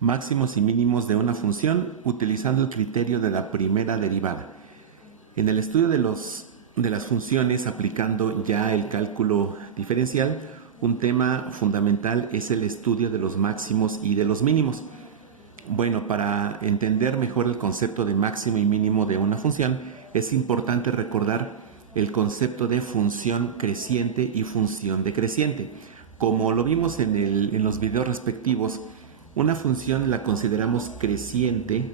Máximos y mínimos de una función utilizando el criterio de la primera derivada. En el estudio de las funciones aplicando ya el cálculo diferencial, un tema fundamental es el estudio de los máximos y de los mínimos. Bueno, para entender mejor el concepto de máximo y mínimo de una función, es importante recordar el concepto de función creciente y función decreciente. Como lo vimos en los videos respectivos, una función la consideramos creciente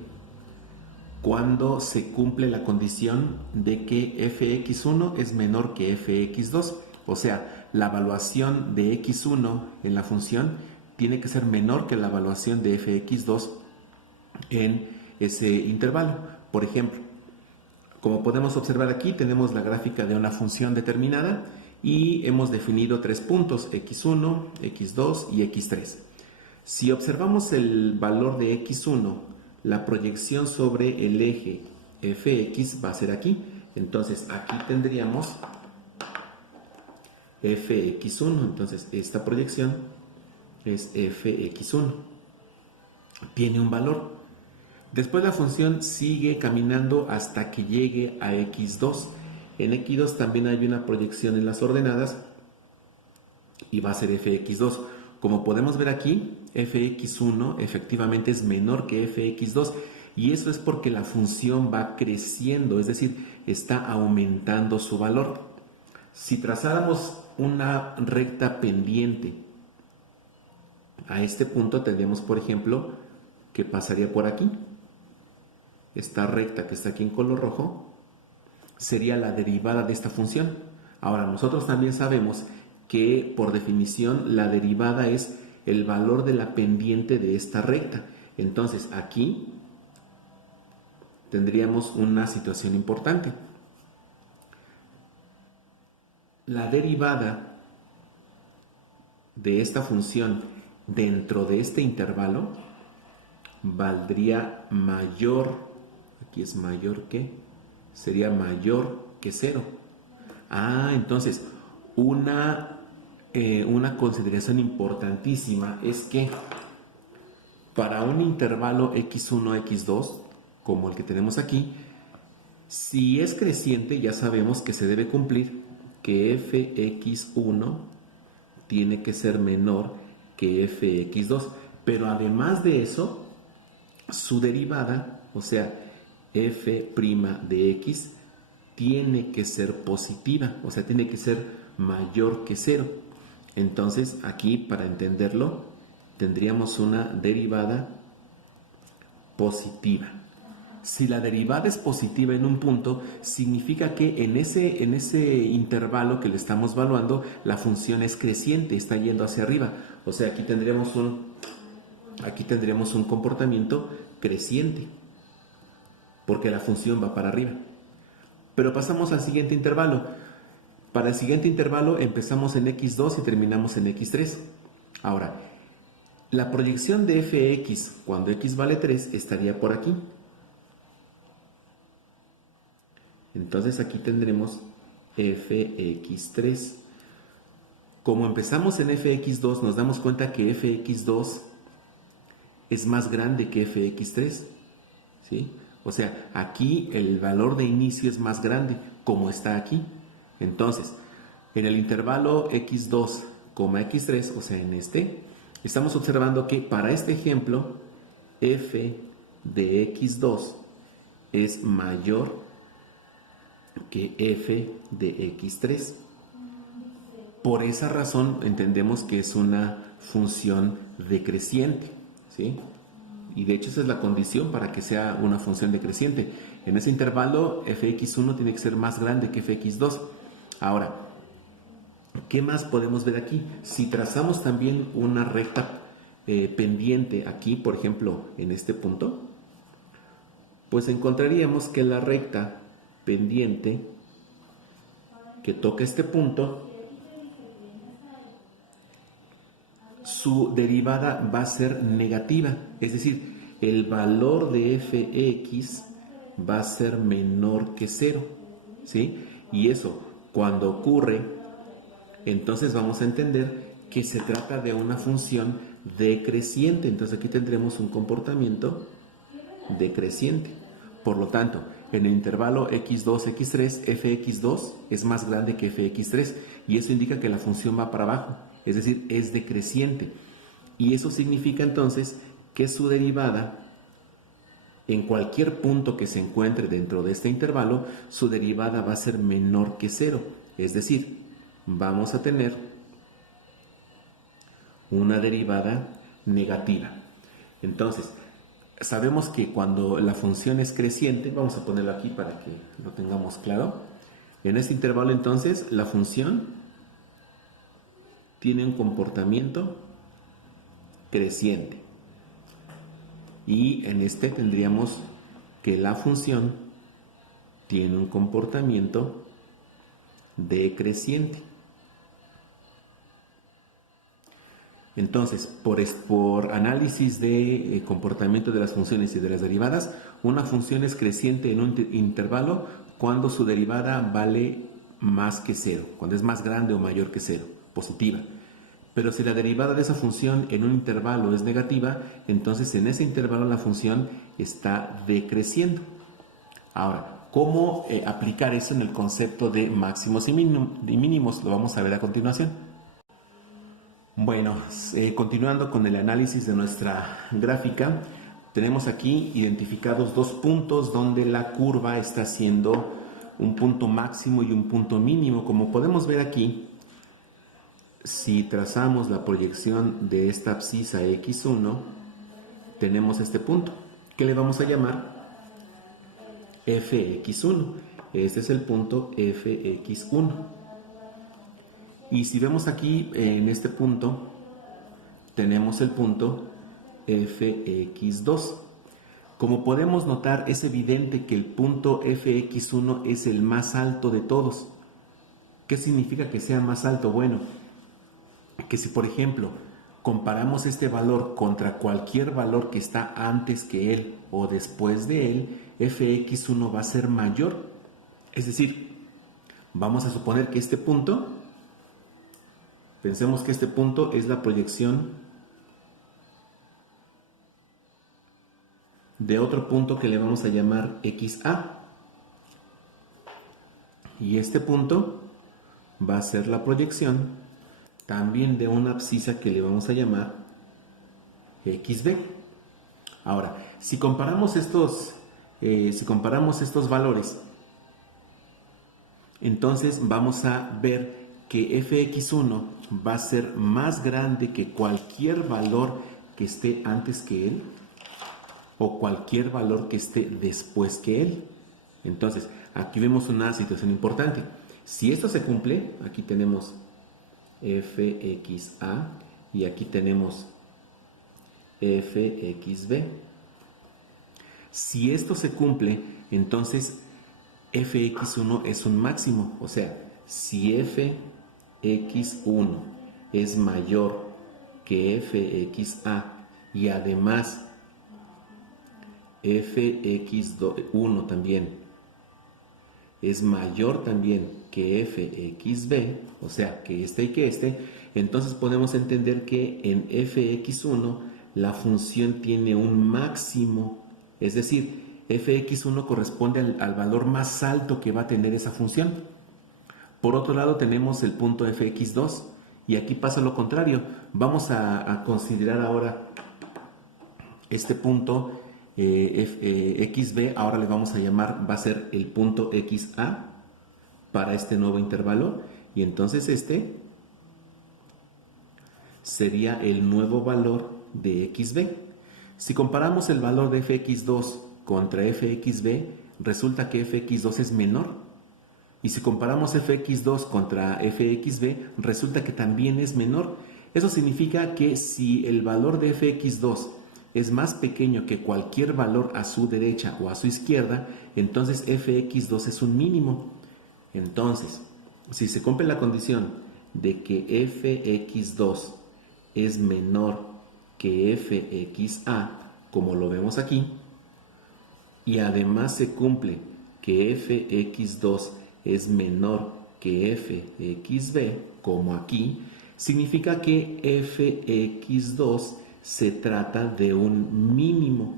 cuando se cumple la condición de que fx1 es menor que fx2. O sea, la evaluación de x1 en la función tiene que ser menor que la evaluación de fx2 en ese intervalo. Por ejemplo, como podemos observar aquí, tenemos la gráfica de una función determinada y hemos definido tres puntos, x1, x2 y x3. Si observamos el valor de x1, la proyección sobre el eje fx va a ser aquí. Entonces aquí tendríamos fx1. Entonces esta proyección es fx1. Tiene un valor. Después la función sigue caminando hasta que llegue a x2. En x2 también hay una proyección en las ordenadas y va a ser fx2. Como podemos ver aquí, fx1 efectivamente es menor que fx2 y eso es porque la función va creciendo, es decir, está aumentando su valor. Si trazáramos una recta pendiente a este punto, tendríamos, por ejemplo, que pasaría por aquí. Esta recta que está aquí en color rojo sería la derivada de esta función. Ahora, nosotros también sabemos que por definición la derivada es el valor de la pendiente de esta recta. Entonces aquí tendríamos una situación importante. La derivada de esta función dentro de este intervalo valdría mayor, aquí es mayor que, sería mayor que 0. Entonces una consideración importantísima es que para un intervalo x1, x2, como el que tenemos aquí, si es creciente ya sabemos que se debe cumplir que fx1 tiene que ser menor que fx2, pero además de eso, su derivada, o sea, f' de x, tiene que ser positiva, o sea, tiene que ser mayor que 0. Entonces, aquí, para entenderlo, tendríamos una derivada positiva. Si la derivada es positiva en un punto, significa que en ese intervalo que le estamos evaluando, la función es creciente, está yendo hacia arriba. O sea, aquí tendríamos un comportamiento creciente, porque la función va para arriba. Pero pasamos al siguiente intervalo. Para el siguiente intervalo empezamos en x2 y terminamos en x3. Ahora, la proyección de fx cuando x vale 3 estaría por aquí. Entonces aquí tendremos fx3. Como empezamos en fx2, nos damos cuenta que fx2 es más grande que fx3, ¿sí? O sea, aquí el valor de inicio es más grande, como está aquí. Entonces, en el intervalo x2, x3, o sea, en este, estamos observando que para este ejemplo, f de x2 es mayor que f de x3. Por esa razón entendemos que es una función decreciente, ¿sí? Y de hecho esa es la condición para que sea una función decreciente. En ese intervalo fx1 tiene que ser más grande que fx2. Ahora, ¿qué más podemos ver aquí? Si trazamos también una recta pendiente aquí, por ejemplo, en este punto, pues encontraríamos que la recta pendiente que toca este punto, su derivada va a ser negativa, es decir, el valor de fx va a ser menor que 0, ¿sí? Y eso, cuando ocurre, entonces vamos a entender que se trata de una función decreciente. Entonces aquí tendremos un comportamiento decreciente. Por lo tanto, en el intervalo x2, x3, fx2 es más grande que fx3 y eso indica que la función va para abajo, es decir, es decreciente. Y eso significa entonces que su derivada en cualquier punto que se encuentre dentro de este intervalo, su derivada va a ser menor que 0. Es decir, vamos a tener una derivada negativa. Entonces, sabemos que cuando la función es creciente, vamos a ponerlo aquí para que lo tengamos claro. En este intervalo entonces la función tiene un comportamiento creciente. Y en este tendríamos que la función tiene un comportamiento decreciente. Entonces, por análisis de comportamiento de las funciones y de las derivadas, una función es creciente en un intervalo cuando su derivada vale más que 0, cuando es más grande o mayor que 0, positiva. Pero si la derivada de esa función en un intervalo es negativa, entonces en ese intervalo la función está decreciendo. Ahora, ¿cómo aplicar eso en el concepto de máximos y mínimos? Lo vamos a ver a continuación. Bueno, continuando con el análisis de nuestra gráfica, tenemos aquí identificados dos puntos donde la curva está haciendo un punto máximo y un punto mínimo. Como podemos ver aquí, si trazamos la proyección de esta abscisa x1, tenemos este punto, que le vamos a llamar fx1. Este es el punto fx1. Y si vemos aquí en este punto, tenemos el punto fx2. Como podemos notar, es evidente que el punto fx1 es el más alto de todos. ¿Qué significa que sea más alto? Bueno, que si por ejemplo comparamos este valor contra cualquier valor que está antes que él o después de él, fx1 va a ser mayor. Es decir, vamos a suponer que este punto, pensemos que este punto es la proyección de otro punto que le vamos a llamar xa. Y este punto va a ser la proyección también de una abscisa que le vamos a llamar xb. Ahora, si comparamos estos valores, entonces vamos a ver que fx1 va a ser más grande que cualquier valor que esté antes que él o cualquier valor que esté después que él. Entonces, aquí vemos una situación importante. Si esto se cumple, aquí tenemos fxa y aquí tenemos fxb. Si esto se cumple, entonces fx1 es un máximo. O sea, si fx1 es mayor que fxa y además fx1 también es mayor también que fxb, o sea, que este y que este, entonces podemos entender que en fx1 la función tiene un máximo, es decir, fx1 corresponde al valor más alto que va a tener esa función. Por otro lado tenemos el punto fx2 y aquí pasa lo contrario. Vamos a considerar ahora este punto xb, ahora le vamos a llamar, va a ser el punto xa para este nuevo intervalo, y entonces este sería el nuevo valor de xb. Si comparamos el valor de fx2 contra fxb, resulta que fx2 es menor, y si comparamos fx2 contra fxb, resulta que también es menor. Eso significa que si el valor de fx2 es más pequeño que cualquier valor a su derecha o a su izquierda, entonces fx2 es un mínimo. Entonces, si se cumple la condición de que fx2 es menor que fxa, como lo vemos aquí, y además se cumple que fx2 es menor que fxb, como aquí, significa que fx2 se trata de un mínimo.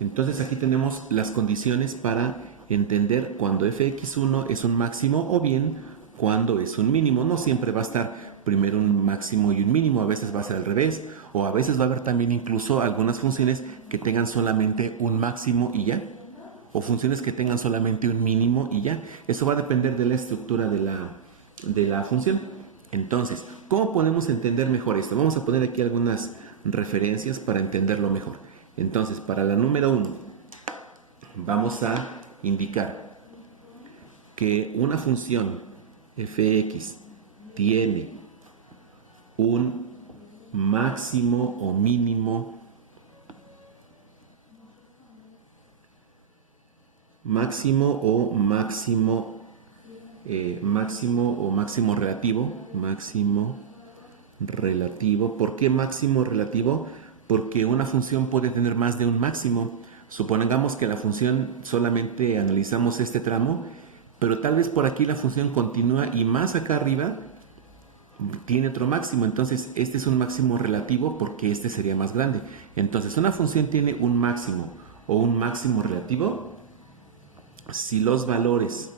Entonces aquí tenemos las condiciones para entender cuando fx1 es un máximo o bien cuando es un mínimo. No siempre va a estar primero un máximo y un mínimo, a veces va a ser al revés, o a veces va a haber también incluso algunas funciones que tengan solamente un máximo y ya, o funciones que tengan solamente un mínimo y ya. Eso va a depender de la estructura de la función. Entonces, ¿cómo podemos entender mejor esto? Vamos a poner aquí algunas referencias para entenderlo mejor. Entonces, para la número 1, vamos a indicar que una función fx tiene un máximo o mínimo, máximo o máximo relativo. ¿Por qué máximo relativo? Porque una función puede tener más de un máximo. Supongamos que la función solamente analizamos este tramo, pero tal vez por aquí la función continúa y más acá arriba tiene otro máximo. Entonces este es un máximo relativo porque este sería más grande. Entonces una función tiene un máximo o un máximo relativo si los valores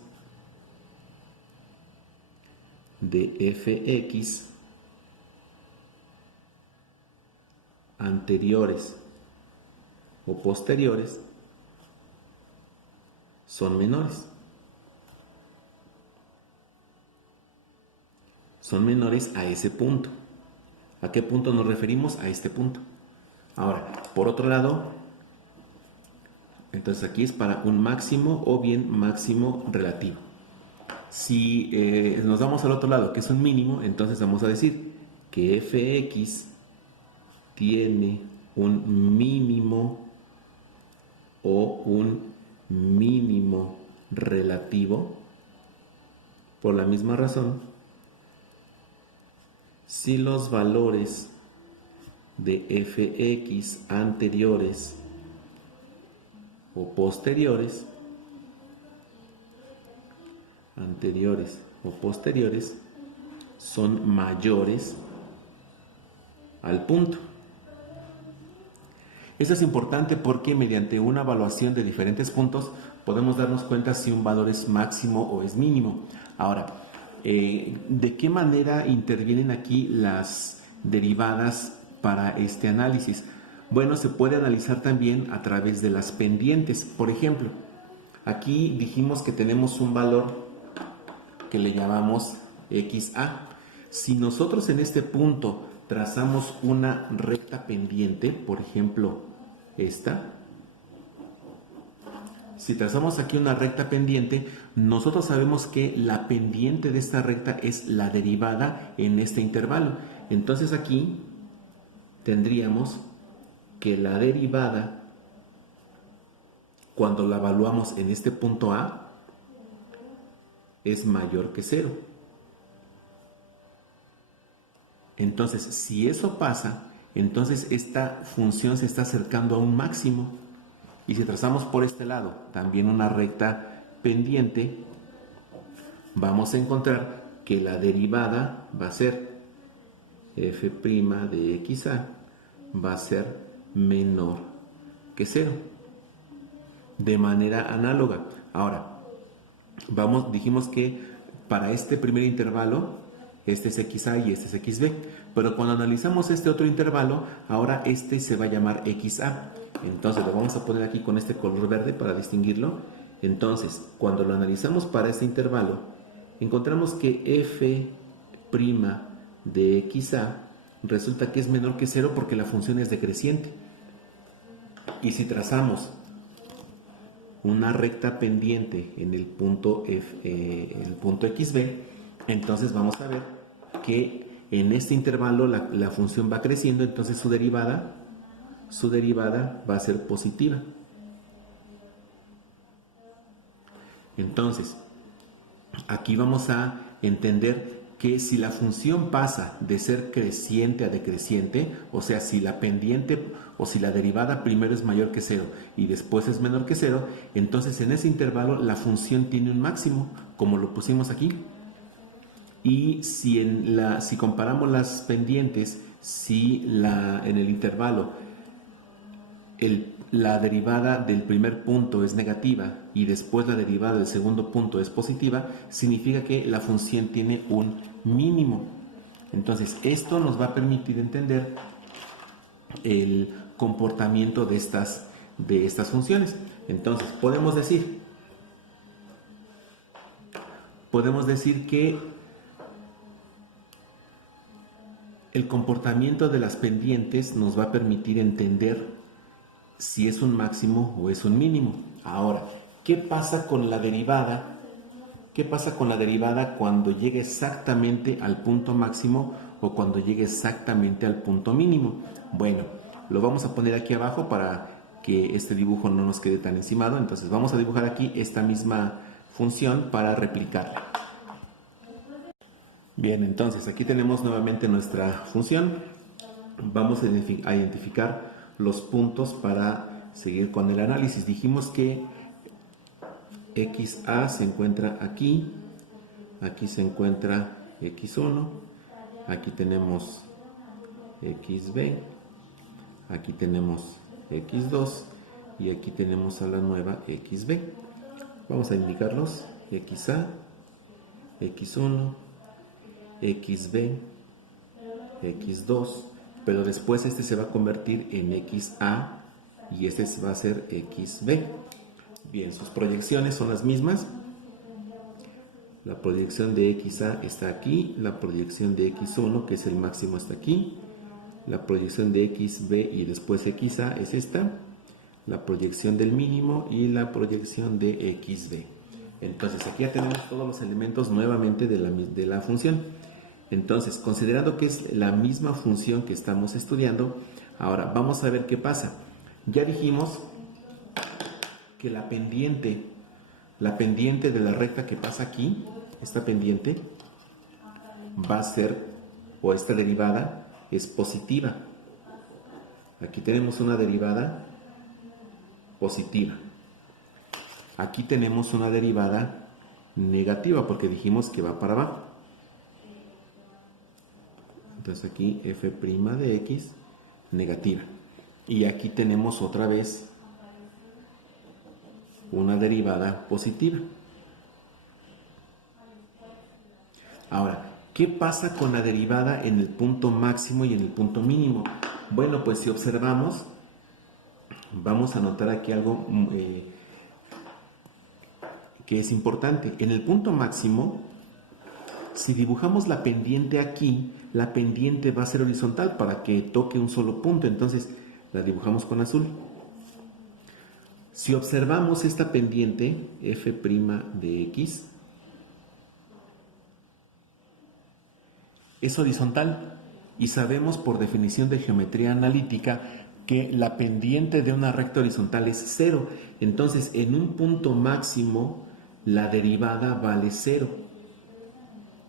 de fx anteriores o posteriores son menores. Son menores a ese punto. ¿A qué punto nos referimos? A este punto. Ahora, por otro lado, entonces aquí es para un máximo o bien máximo relativo. Si nos vamos al otro lado, que es un mínimo, entonces vamos a decir que fx tiene un mínimo o un mínimo relativo por la misma razón si los valores de fx anteriores o posteriores son mayores al punto. Eso es importante porque mediante una evaluación de diferentes puntos podemos darnos cuenta si un valor es máximo o es mínimo. Ahora, ¿de qué manera intervienen aquí las derivadas para este análisis? Bueno, se puede analizar también a través de las pendientes. Por ejemplo, aquí dijimos que tenemos un valor que le llamamos xa. Si nosotros en este punto trazamos una recta pendiente, por ejemplo, esta. Si trazamos aquí una recta pendiente, nosotros sabemos que la pendiente de esta recta es la derivada en este intervalo. Entonces aquí tendríamos que la derivada, cuando la evaluamos en este punto A, es mayor que 0. Entonces, si eso pasa, entonces esta función se está acercando a un máximo. Y si trazamos por este lado también una recta pendiente, vamos a encontrar que la derivada va a ser f' de xa, va a ser menor que 0. De manera análoga. Ahora, dijimos que para este primer intervalo, este es xa y este es xb, pero cuando analizamos este otro intervalo, ahora este se va a llamar xa. Entonces lo vamos a poner aquí con este color verde para distinguirlo. Entonces, cuando lo analizamos para este intervalo, encontramos que f' de xa resulta que es menor que 0 porque la función es decreciente. Y si trazamos una recta pendiente en el punto xb, entonces vamos a ver que en este intervalo la función va creciendo, entonces su derivada va a ser positiva. Entonces, aquí vamos a entender que si la función pasa de ser creciente a decreciente, o sea, si la pendiente o si la derivada primero es mayor que 0 y después es menor que 0, entonces en ese intervalo la función tiene un máximo, como lo pusimos aquí. Y si comparamos las pendientes si en el intervalo la derivada del primer punto es negativa y después la derivada del segundo punto es positiva, significa que la función tiene un mínimo. Entonces, esto nos va a permitir entender el comportamiento de estas funciones. Entonces, podemos decir que el comportamiento de las pendientes nos va a permitir entender si es un máximo o es un mínimo. Ahora, ¿qué pasa con la derivada? ¿Qué pasa con la derivada cuando llegue exactamente al punto máximo o cuando llegue exactamente al punto mínimo? Bueno, lo vamos a poner aquí abajo para que este dibujo no nos quede tan encimado. Entonces vamos a dibujar aquí esta misma función para replicarla. Bien, entonces aquí tenemos nuevamente nuestra función. Vamos a identificar los puntos para seguir con el análisis. Dijimos que XA se encuentra aquí, aquí se encuentra X1, aquí tenemos XB, aquí tenemos X2 y aquí tenemos a la nueva XB. Vamos a indicarlos: XA, X1, XB, X2, pero después este se va a convertir en XA y este va a ser XB. Bien, sus proyecciones son las mismas. La proyección de XA está aquí, la proyección de X1, que es el máximo, está aquí, la proyección de XB y después XA es esta, la proyección del mínimo y la proyección de XB. Entonces aquí ya tenemos todos los elementos nuevamente de la función. Entonces, considerando que es la misma función que estamos estudiando, ahora vamos a ver qué pasa. Ya dijimos que la pendiente de la recta que pasa aquí, esta pendiente, va a ser, o esta derivada, es positiva. Aquí tenemos una derivada positiva. Aquí tenemos una derivada negativa porque dijimos que va para abajo. Entonces aquí f' de x negativa. Y aquí tenemos otra vez una derivada positiva. Ahora, ¿qué pasa con la derivada en el punto máximo y en el punto mínimo? Bueno, pues si observamos, vamos a notar aquí algo que es importante. En el punto máximo, si dibujamos la pendiente aquí, la pendiente va a ser horizontal para que toque un solo punto. Entonces la dibujamos con azul. Si observamos esta pendiente, f' de x, es horizontal y sabemos por definición de geometría analítica que la pendiente de una recta horizontal es 0. Entonces en un punto máximo la derivada vale 0.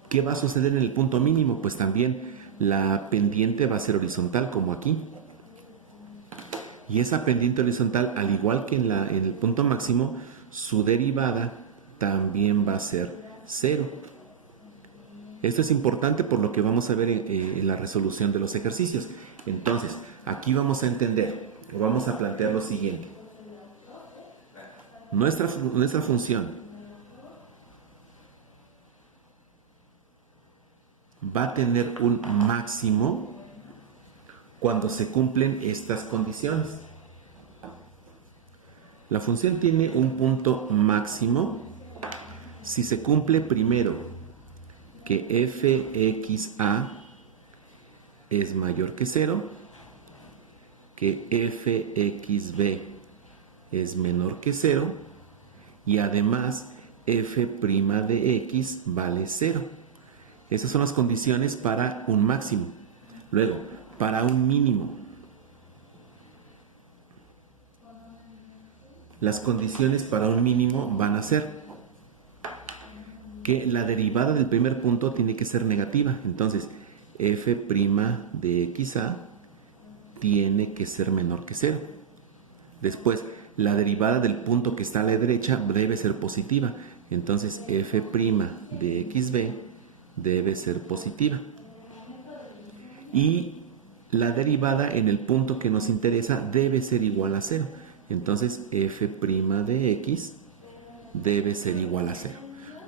¿Qué va a suceder en el punto mínimo? Pues también la pendiente va a ser horizontal, como aquí. Y esa pendiente horizontal, al igual que en el punto máximo, su derivada también va a ser 0. Esto es importante por lo que vamos a ver en la resolución de los ejercicios. Entonces, aquí vamos a entender, o vamos a plantear lo siguiente. Nuestra función va a tener un máximo cuando se cumplen estas condiciones. La función tiene un punto máximo si se cumple primero que fxa es mayor que 0, que fxb es menor que 0 y además f' de x vale 0. Esas son las condiciones para un máximo. Luego, para un mínimo, las condiciones para un mínimo van a ser que la derivada del primer punto tiene que ser negativa. Entonces, f' de xa tiene que ser menor que 0. Después, la derivada del punto que está a la derecha debe ser positiva. Entonces, f' de xb debe ser positiva. Y la derivada en el punto que nos interesa debe ser igual a 0. Entonces f' de x debe ser igual a 0.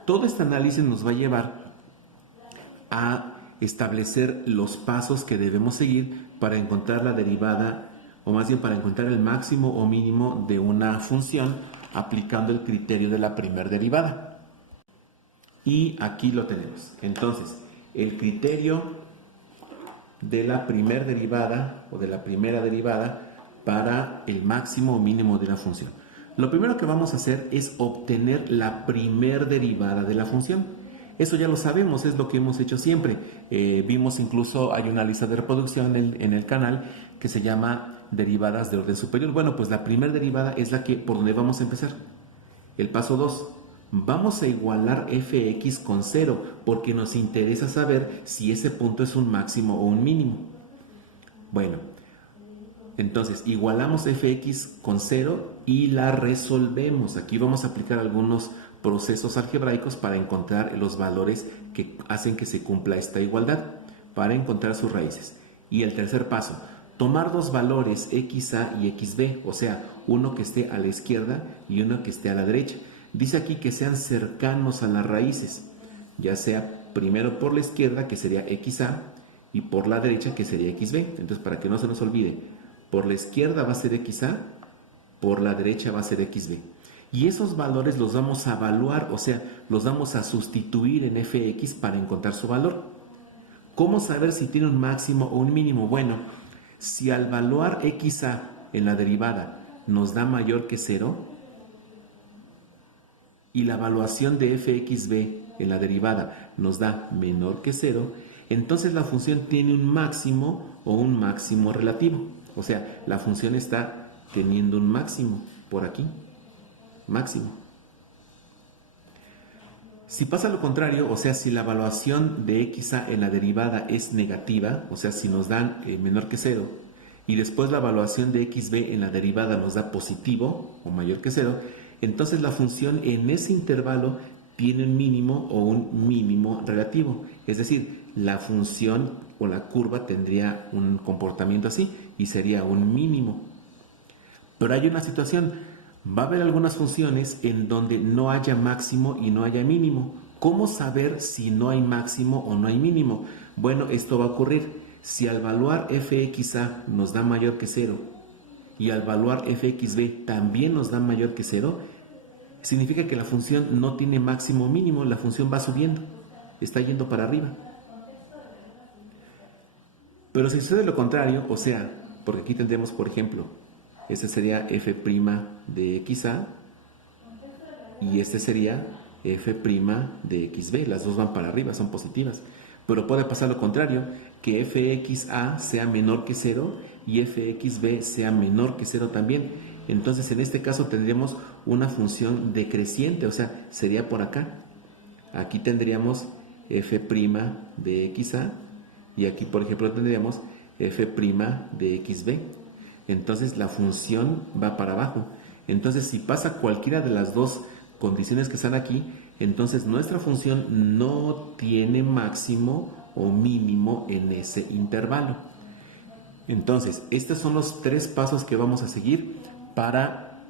Todo este análisis nos va a llevar a establecer los pasos que debemos seguir para encontrar la derivada, o más bien para encontrar el máximo o mínimo de una función aplicando el criterio de la primera derivada. Y aquí lo tenemos. Entonces, el criterio de la primera derivada o de la primera derivada para el máximo o mínimo de una función. Lo primero que vamos a hacer es obtener la primera derivada de la función. Eso ya lo sabemos, es lo que hemos hecho siempre. Vimos incluso, hay una lista de reproducción en el canal que se llama derivadas de orden superior. Bueno, pues la primera derivada es la que por donde vamos a empezar. El paso 2. Vamos a igualar fx con 0 porque nos interesa saber si ese punto es un máximo o un mínimo. Bueno, entonces igualamos fx con 0 y la resolvemos. Aquí vamos a aplicar algunos procesos algebraicos para encontrar los valores que hacen que se cumpla esta igualdad, para encontrar sus raíces. Y el tercer paso, tomar dos valores xa y xb, o sea, uno que esté a la izquierda y uno que esté a la derecha. Dice aquí que sean cercanos a las raíces, ya sea primero por la izquierda, que sería xa, y por la derecha, que sería xb. Entonces, para que no se nos olvide, por la izquierda va a ser xa, por la derecha va a ser xb. Y esos valores los vamos a evaluar, o sea, los vamos a sustituir en fx para encontrar su valor. ¿Cómo saber si tiene un máximo o un mínimo? Bueno, si al evaluar xa en la derivada nos da mayor que 0, y la evaluación de fxb en la derivada nos da menor que 0, entonces la función tiene un máximo o un máximo relativo. O sea, la función está teniendo un máximo por aquí. Máximo. Si pasa lo contrario, o sea, si la evaluación de xa en la derivada es negativa, o sea, si nos dan menor que 0, y después la evaluación de xb en la derivada nos da positivo o mayor que 0, entonces la función en ese intervalo tiene un mínimo o un mínimo relativo. Es decir, la función o la curva tendría un comportamiento así y sería un mínimo. Pero hay una situación. Va a haber algunas funciones en donde no haya máximo y no haya mínimo. ¿Cómo saber si no hay máximo o no hay mínimo? Bueno, esto va a ocurrir. Si al evaluar fxa nos da mayor que 0 y al evaluar fxb también nos da mayor que 0, significa que la función no tiene máximo o mínimo, la función va subiendo, está yendo para arriba. Pero si sucede lo contrario, o sea, porque aquí tendremos, por ejemplo, este sería f' de xa y este sería f' de xb. Las dos van para arriba, son positivas. Pero puede pasar lo contrario, que fxa sea menor que 0 y fxb sea menor que 0 también. Entonces, en este caso tendríamos una función decreciente, o sea, sería por acá. Aquí tendríamos f' de xa y aquí, por ejemplo, tendríamos f' de xb. Entonces la función va para abajo. Entonces, si pasa cualquiera de las dos condiciones que están aquí, entonces nuestra función no tiene máximo o mínimo en ese intervalo. Entonces, estos son los tres pasos que vamos a seguir para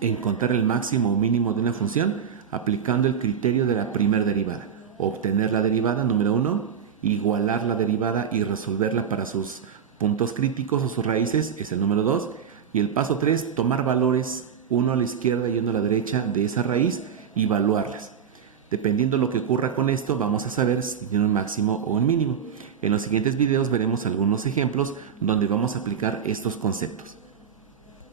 encontrar el máximo o mínimo de una función aplicando el criterio de la primera derivada. Obtener la derivada, número 1, igualar la derivada y resolverla para sus puntos críticos o sus raíces, es el número 2. Y el paso 3, tomar valores, uno a la izquierda y uno a la derecha de esa raíz y evaluarlas. Dependiendo de lo que ocurra con esto, vamos a saber si tiene un máximo o un mínimo. En los siguientes videos veremos algunos ejemplos donde vamos a aplicar estos conceptos.